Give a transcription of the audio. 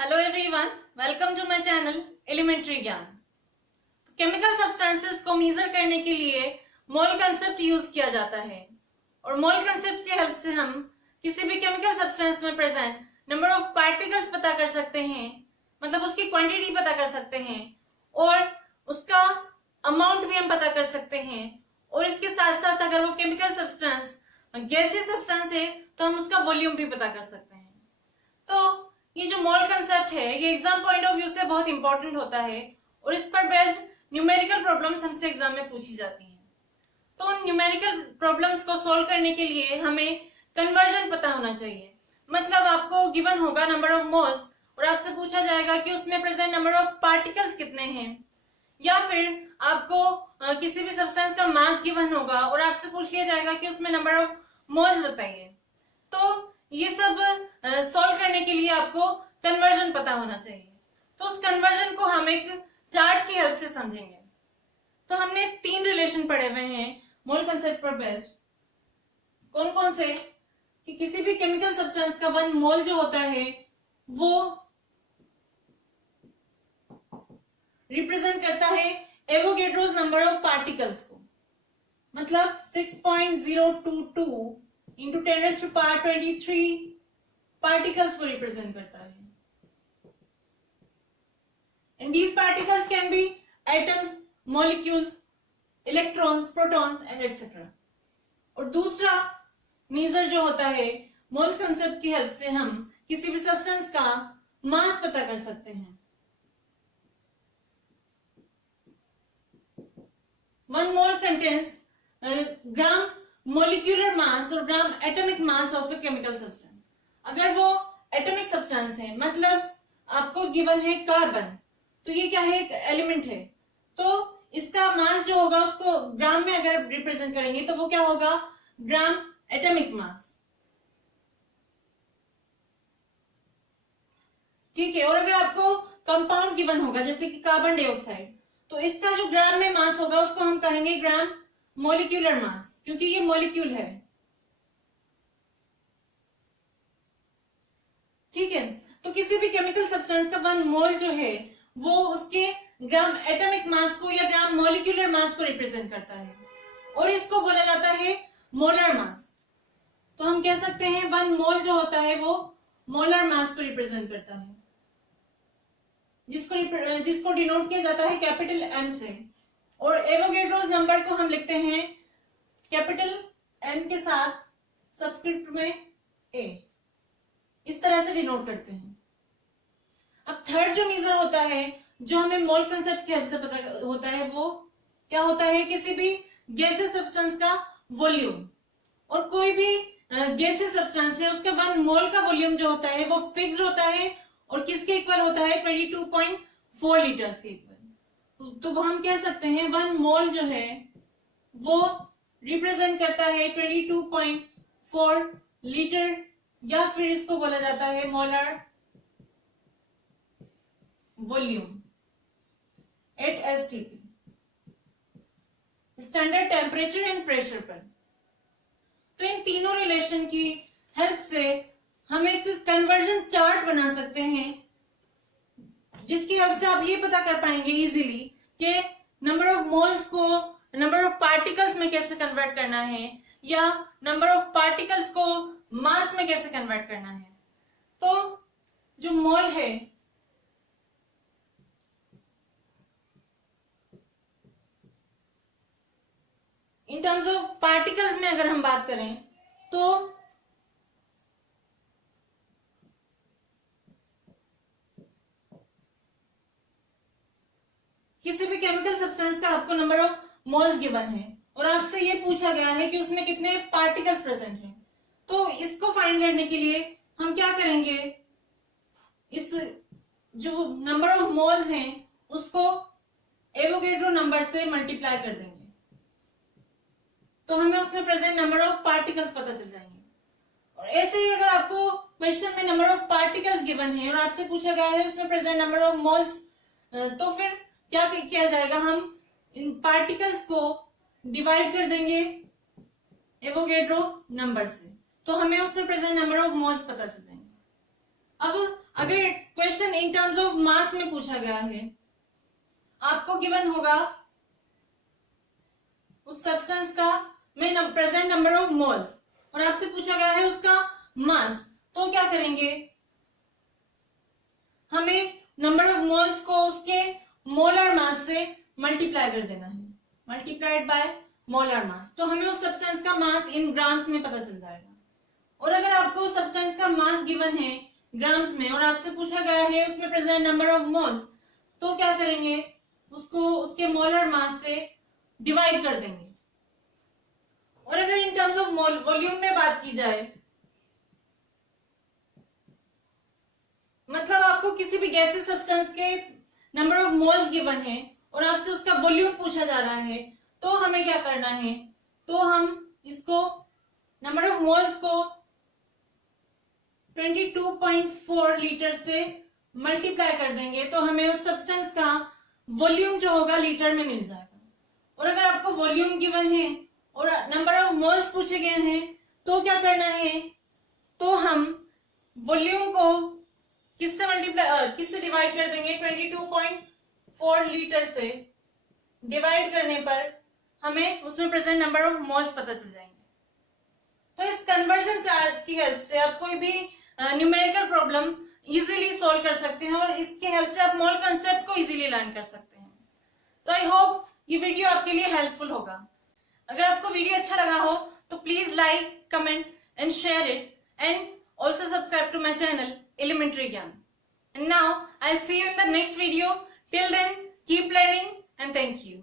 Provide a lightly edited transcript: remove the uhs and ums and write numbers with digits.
Hello everyone, welcome to my channel elementary Gyan. Chemical substances को measure करने के लिए मोल कंसेप्ट यूज किया जाता है और मोल कंसेप्ट की हेल्प से हम किसी भी केमिकल सब्सटेंस में प्रेजेंट नंबर ऑफ पार्टिकल्स पता कर सकते हैं, मतलब उसकी क्वांटिटी पता कर सकते हैं और उसका अमाउंट भी हम पता कर सकते हैं। और इसके साथ साथ अगर वो केमिकल सब्सटेंस गैसीय सब्सटेंस है तो हम उसका वॉल्यूम भी पता कर सकते हैं। तो ये जो मोल कंसेप्ट है ये एग्जाम पॉइंट ऑफ व्यू से बहुत इंपॉर्टेंट होता है और इस पर बेस्ड न्यूमेरिकल प्रॉब्लम्स हमसे एग्जाम में पूछी जाती हैं। तो उन न्यूमेरिकल प्रॉब्लम्स को सॉल्व करने के लिए हमें कन्वर्जन पता होना चाहिए। मतलब आपको गिवन होगा नंबर ऑफ मोल्स और आपसे पूछा जाएगा कि उसमें प्रेजेंट नंबर ऑफ पार्टिकल्स कितने हैं, या फिर आपको किसी भी सब्सटेंस का मास गिवन होगा और आपसे पूछ लिया जाएगा कि उसमें नंबर ऑफ मोल्स बताइए। तो ये सब सॉल्व करने के लिए आपको कन्वर्जन पता होना चाहिए। तो उस कन्वर्जन को हम एक चार्ट की हेल्प से समझेंगे। तो हमने 3 रिलेशन पढ़े हुए हैं मोल कंसेप्ट पर बेस्ड। कौन कौन से? कि किसी भी केमिकल सब्सटेंस का 1 मोल जो होता है वो रिप्रेजेंट करता है एवोगैड्रोस नंबर ऑफ पार्टिकल्स को, मतलब 6.022 इंटू 10⁻23 पार्टिकल्स को रिप्रेजेंट करता है। And these particles can be atoms, molecules, electrons, protons and etcetera. और दूसरा मेजर जो होता है मोल कंसेप्ट की हेल्प से हम किसी भी सब्सटेंस का मास पता कर सकते हैं। 1 मोल कंटेन्स ग्राम मोलिक्यूलर मास और gram atomic mass of a chemical substance. अगर वो एटॉमिक सब्सटेंस है, मतलब आपको गिवन है कार्बन, तो ये क्या है? एक एलिमेंट है। तो इसका मास जो होगा उसको ग्राम में अगर रिप्रेजेंट करेंगे तो वो क्या होगा? Gram atomic mass. ठीक है। और अगर आपको कंपाउंड गिवन होगा जैसे कि कार्बन डाइऑक्साइड, तो इसका जो ग्राम में मास होगा उसको हम कहेंगे ग्राम मोलिक्यूलर मास, क्योंकि ये मोलिक्यूल है। ठीक है। तो किसी भी केमिकल सब्सटेंस का 1 मोल जो है वो उसके ग्राम एटॉमिक मास को या ग्राम मोलिक्यूलर मास को रिप्रेजेंट करता है और इसको बोला जाता है मोलर मास। तो हम कह सकते हैं 1 मोल जो होता है वो मोलर मास को रिप्रेजेंट करता है, जिसको डिनोट किया जाता है कैपिटल एम से। और एवोगैड्रोस नंबर को हम लिखते हैं कैपिटल एन के साथ सबस्क्रिप्ट में ए, इस तरह से डिनोट करते हैं। अब थर्ड जो मेजर होता है जो हमें मोल कंसेप्ट की हेल्प से पता होता है वो क्या होता है? किसी भी गैसियस सब्सटेंस का वॉल्यूम। और कोई भी गैसियस सब्सटेंस है उसका 1 मोल का वॉल्यूम जो होता है वो फिक्स्ड होता है और किसके इक्वल होता है? 22.4 लीटर्स के इक्वल। तो हम कह सकते हैं 1 मोल जो है वो रिप्रेजेंट करता है 22.4 लीटर, या फिर इसको बोला जाता है molar volume at STP, standard temperature and pressure पर। तो इन तीनों रिलेशन की हेल्प से हम एक कन्वर्जन चार्ट बना सकते हैं जिसकी हेल्प से आप ये पता कर पाएंगे इजीली कि नंबर ऑफ मोल्स को नंबर ऑफ पार्टिकल्स में कैसे कन्वर्ट करना है या नंबर ऑफ पार्टिकल्स को मास में कैसे कन्वर्ट करना है। तो जो मोल है इन टर्म्स ऑफ पार्टिकल्स में अगर हम बात करें तो किसी भी केमिकल सब्सटेंस का आपको नंबर ऑफ मोल्स गिवन है और आपसे ये पूछा गया है कि उसमें कितने पार्टिकल्स प्रेजेंट हैं। तो इसको फाइंड करने के लिए हम क्या करेंगे? इस जो नंबर ऑफ मोल्स हैं उसको एवोगैड्रो नंबर से मल्टीप्लाई कर देंगे तो हमें उसमें प्रेजेंट नंबर ऑफ पार्टिकल्स पता चल जाएंगे। और ऐसे ही अगर आपको क्वेश्चन में नंबर ऑफ पार्टिकल्स गिवन है और आपसे पूछा गया है उसमें प्रेजेंट नंबर ऑफ मोल्स, तो फिर क्या किया जाएगा? हम इन पार्टिकल्स को डिवाइड कर देंगे एवोगैड्रो नंबर से, तो हमें उसमें प्रेजेंट नंबर ऑफ मोल्स पता चल जाएंगे। अब अगर question in terms of mass में पूछा गया है, आपको गिवन होगा उस सब्सटेंस का में प्रेजेंट नंबर ऑफ मोल्स और आपसे पूछा गया है उसका मास, तो क्या करेंगे, हमें नंबर ऑफ मोल्स को उसके मोलर मास से मल्टीप्लाई कर देना है, मल्टीप्लाइड बाय मोलर मास, तो हमें उस सब्सटेंस का मास इन ग्राम्स में पता चल जाएगा। और अगर आपको उस सब्सटेंस का मास गिवन है ग्राम्स में और आपसे पूछा गया है उसमें प्रेजेंट नंबर ऑफ मोल्स, तो क्या करेंगे, उसको उसके मोलर मास से डिवाइड कर देंगे। और अगर इन टर्म्स ऑफ वॉल्यूम में बात की जाए, मतलब आपको किसी भी गैसीय सब्सटेंस के नंबर ऑफ मोल्स गिवन है और आपसे उसका वॉल्यूम पूछा जा रहा है, तो हमें क्या करना है, तो हम इसको नंबर ऑफ मोल्स को 22.4 लीटर से मल्टीप्लाई कर देंगे, तो हमें उस सब्सटेंस का वॉल्यूम जो होगा लीटर में मिल जाएगा। और अगर आपको वॉल्यूम गिवन है और नंबर ऑफ मोल्स पूछे गए हैं, तो क्या करना है, तो हम वॉल्यूम को किससे डिवाइड कर देंगे, 22.4 लीटर से डिवाइड करने पर हमें उसमें प्रेजेंट नंबर ऑफ मोल्स पता चल जाएंगे। तो इस कन्वर्जन चार्ट की हेल्प से आप कोई भी न्यूमेरिकल प्रॉब्लम इजीली सॉल्व कर सकते हैं और इसके हेल्प से आप मोल कंसेप्ट को इजीली लर्न कर सकते हैं। तो आई होप ये वीडियो आपके लिए हेल्पफुल होगा। अगर आपको वीडियो अच्छा लगा हो तो please like, comment and share it and also subscribe to my channel elementary Gyan. And now I see you in the next video. Till then keep learning and thank you.